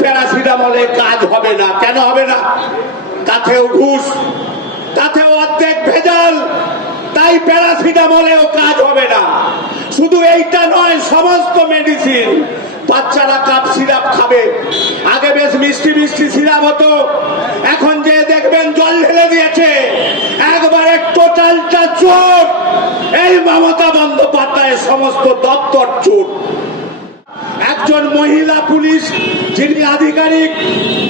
প্যারাসিটামলে কাজ হবে না। কেন হবে না? তাতেও ঘুষ তাতেও অর্ধেক ভেজাল, তাই প্যারাসিটামলেও কাজ হবে না। শুধু এইটা নয়, সমস্ত মেডিসিন বাচ্চারা কাপ সিরাপ খাবে। আগে বেশ মিষ্টি মিষ্টি সিরাপ হতো, এখন যে দেখবেন জল ঢেলে দিয়েছে, একবারে টোটালটা চোট এই মমতা বন্দ্যোপাধ্যায়ের সমস্ত দপ্তর চোট একজন মহিলা পুলিশ, যিনি আধিকারিক,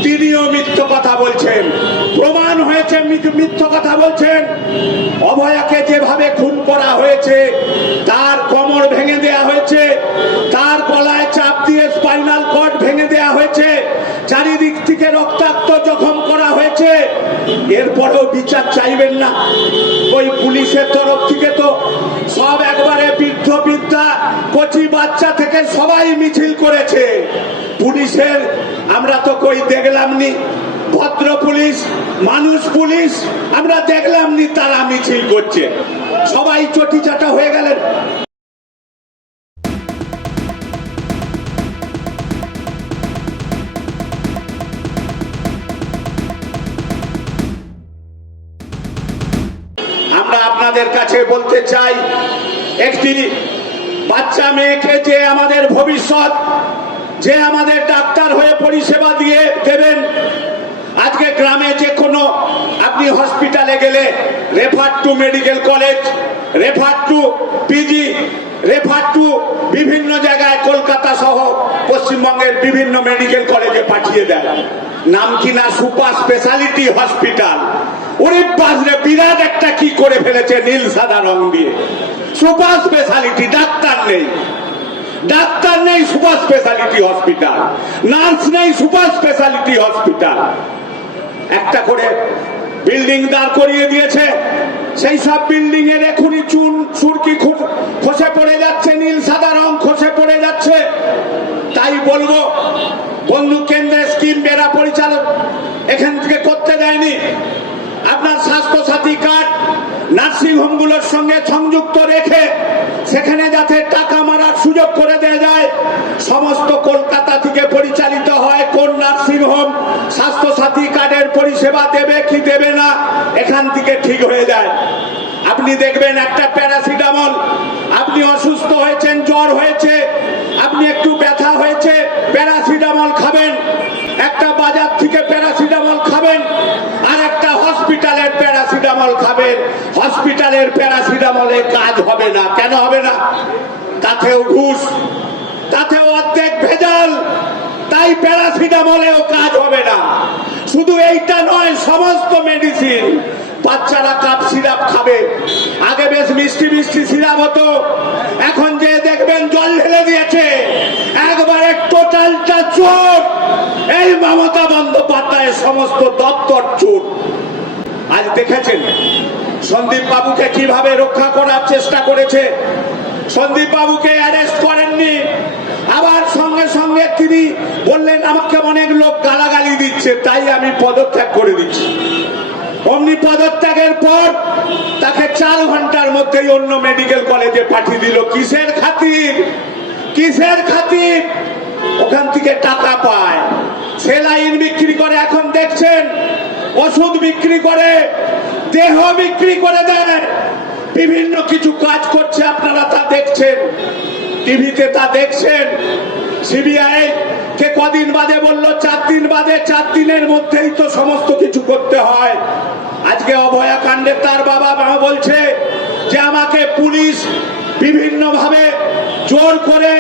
তিনিও মিথ্য কথা বলছেন। প্রমাণ হয়েছে, মিথ- মিথ্য কথা বলছেন। অভয়াকে যেভাবে খুন করা হয়েছে, তার কোমর ভেঙে দেয়া হয়েছে, তার গলায় চাপ দিয়ে স্পাইনাল কর্ড ভেঙে দেয়া হয়েছে, চারিদিক থেকে রক্তাক্ত জখম করা হয়েছে। এরপরেও বিচার চাইবেন না। ওই পুলিশের তরফ থেকে তো বৃদ্ধা কচি বাচ্চা থেকে সবাই মিছিল করেছে। পুলিশের, আমরা তো কই দেখলাম নি ভদ্র পুলিশ, মানুষ পুলিশ, আমরা দেখলাম নি তারা মিছিল করছে। সবাই চটি চাটা হয়ে গেলেন। আমরা আপনাদের কাছে বলতে চাই একটি বাচ্চা মেয়েকে যে আমাদের ভবিষ্যৎ, যে আমাদের ডাক্তার হয়ে পরিষেবা দিয়ে দেবেন, আজকে গ্রামে যে কোনো, আপনি হসপিটালে গেলে refer to medical college refer to PG refer to বিভিন্ন জায়গায় কলকাতা সহ পশ্চিমবঙ্গের বিভিন্ন মেডিকেল কলেজে পাঠিয়ে দেয় নাম কিনা সুপার স্পেশালিটি হসপিটাল ওরে বাজরে, বিরাট একটা কি করে ফেলেছে নীল সাদা রং দিয়ে। সুপার স্পেশালিটি, ডাক্তার নেই। ডাক্তার নেই, সুপার স্পেশালিটি হসপিটাল। নার্স নেই, সুপার স্পেশালিটি হসপিটাল। একটা করে বিল্ডিং দাঁড় করিয়ে দিয়েছে। সেই সব বিল্ডিং এর এখনই চুন, সুরকি খু- খসে পড়ে যাচ্ছে, নীল সাদা রং খসে পড়ে যাচ্ছে। তাই বলব বন্ধু কেন্দ্রের স্কিম বেড়া পরিচালক এখান থেকে করতে দেয়নি আপনার স্বাস্থ্য সাথী কার্ড নার্সিং হোমগুলোর সঙ্গে সংযুক্ত রেখে সেখানে যাতে টাকা মারার সুযোগ করে দেওয়া যায়, সমস্ত কলকাতা থেকে পরিচালিত হয় কোন নার্সিংহোম স্বাস্থ্য সাথী কার্ডের পরিষেবা দেবে কি দেবে না, এখান থেকে ঠিক হয়ে যায়। আপনি দেখবেন একটা প্যারাসিটামল আপনি অসুস্থ হয়েছেন জ্বর হয়েছে আপনি একটু ব্যথা হয়েছে প্যারাসিটামল খাবেন একটা বাজার থেকে প্যারাসিটামল খাবেন আর একটা হসপিটালের প্যারাসিটামল খাবেন, হসপিটালের প্যারাসিটামলে কাজ হবে না। কেন হবে না? তাতেও ঘুষ, তাতেও অর্ধেক ভেজাল, তাই প্যারাসিটামলেও কাজ হবে না। শুধু এইটা নয়, সমস্ত মেডিসিন। বাচ্চারা কাপ সিরাপ খাবে। আগে বেশ মিষ্টি মিষ্টি সিরাপ হতো। এখন যে দেখবেন জল ঢেলে দিয়েছে, একবারে টোটালটা চোট এই মমতা বন্দ্যোপাধ্যায়ের সমস্ত দপ্তর চোট আজ দেখেছেন সন্দীপ বাবুকে কীভাবে রক্ষা করার চেষ্টা করেছে। সন্দীপ বাবুকে অ্যারেস্ট করেননি। আবার সঙ্গে সঙ্গে তিনি বললেন, আমাকে অনেক লোক গালাগালি দিচ্ছে, তাই আমি পদত্যাগ করে দিচ্ছি। অমনি পদত্যাগের পর তাকে চার ঘণ্টার মধ্যেই অন্য মেডিকেল কলেজে পাঠিয়ে দিল। কিসের খাতির? কিসের খাতির? ওখান থেকে টাকা পায়। সেলাইন বিক্রি করে এখন ওষুধ বিক্রি করে, দেহ বিক্রি করে দেয়। বিভিন্ন কিছু কাজ করছে, আপনারা তা দেখছেন। টিভিতে তা দেখছেন। সিবিআই কে কদিন বাদে বলল, চার দিন বাদে, চার দিনের মধ্যেই তো সমস্ত কিছু করতে হয়। আজকে অভয়া কাণ্ডে তার বাবা মা বলছে যে, আমাকে পুলিশ বিভিন্ন ভাবে জোর করে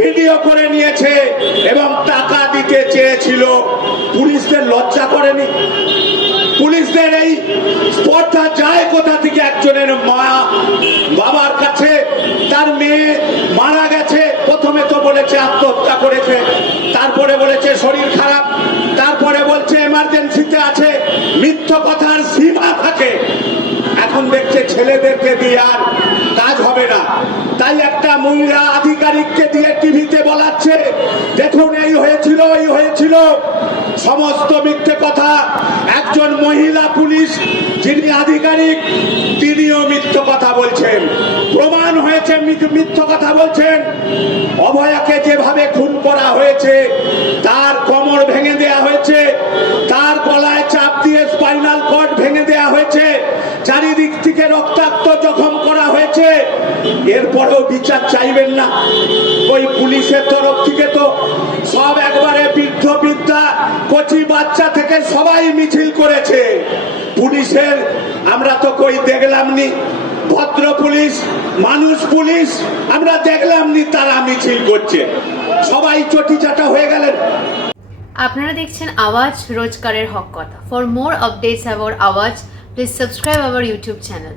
ভিডিও করে নিয়েছে এবং টাকা দিতে চেয়েছিল। পুলিশদের লজ্জা করেনি। পুলিশদের এই স্পর্ধা যায় কোথা থেকে? একজনের মা বাবার কাছে, তার মেয়ে মারা গেছে, প্রথমে তো বলেছে আত্মহত্যা করেছে, তারপরে বলেছে শরীর খারাপ, তারপরে বলছে এমার্জেন্সিতে আছে, মিথ্য কথার সীমা থাকে। এখন দেখছে ছেলেদেরকে দিয়ে আর কাজ হবে না। তাই একটা মহিলা আধিকারিককে দিয়ে টিভিতে বলাচ্ছে দেখুন এই হয়েছিল এই হয়েছিল সমস্ত মিথ্যে কথা। একজন মহিলা পুলিশ, যিনি আধিকারিক, তিনিও মিথ্য কথা বলছেন। প্রমাণ হয়েছে মিথ্য কথা বলছেন। অভয়াকে যেভাবে খুন করা হয়েছে, তার কোমর ভেঙে দেয়া হয়েছে, তার গলায় চাপ দিয়ে স্পাইনাল কর্ড ভেঙে দেয়া হয়েছে, চারিদিক থেকে রক্তাক্ত জখম করা হয়েছে। এরপরেও বিচার চাইবেন না। ওই পুলিশের তরফ থেকে তো সব একবারে বৃদ্ধ বিদ্যা কচি বাচ্চা থেকে সবাই মিছিল করেছে। পুলিশের, আমরা তো কই দেখলাম নি ভদ্র পুলিশ, মানুষ পুলিশ, আমরা দেখলাম নি তারা মিছিল করছে। সবাই চটি চাটা হয়ে গেলেন। আপনারা দেখছেন আওয়াজ রোজকারের হক কথা। For more updates about Awaaz please subscribe our YouTube channel